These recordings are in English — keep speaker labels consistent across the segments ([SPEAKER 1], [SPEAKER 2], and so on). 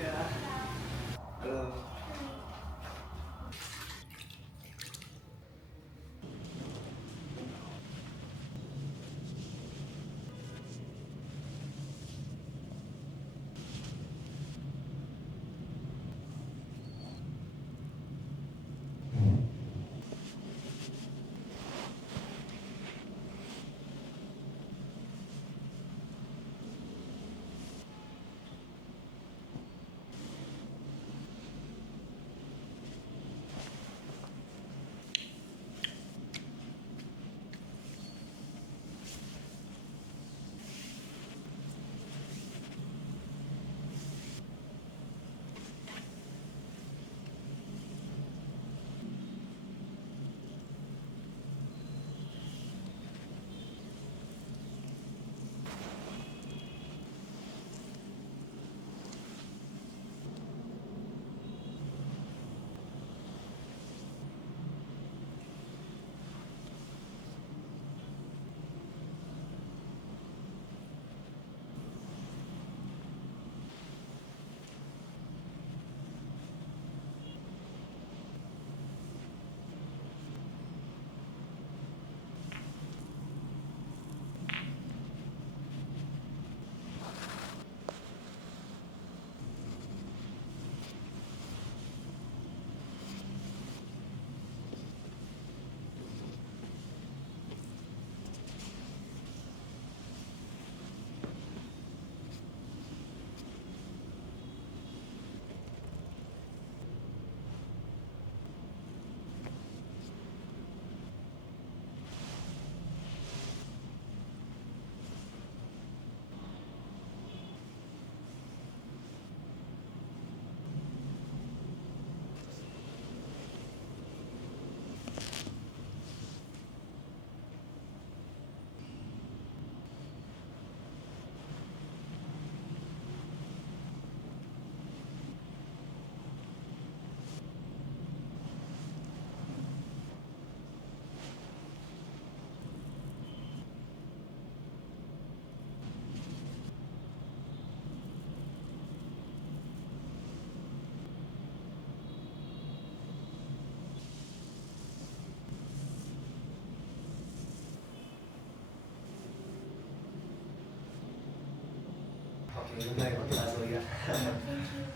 [SPEAKER 1] Yeah. Hello.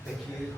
[SPEAKER 2] Thank you.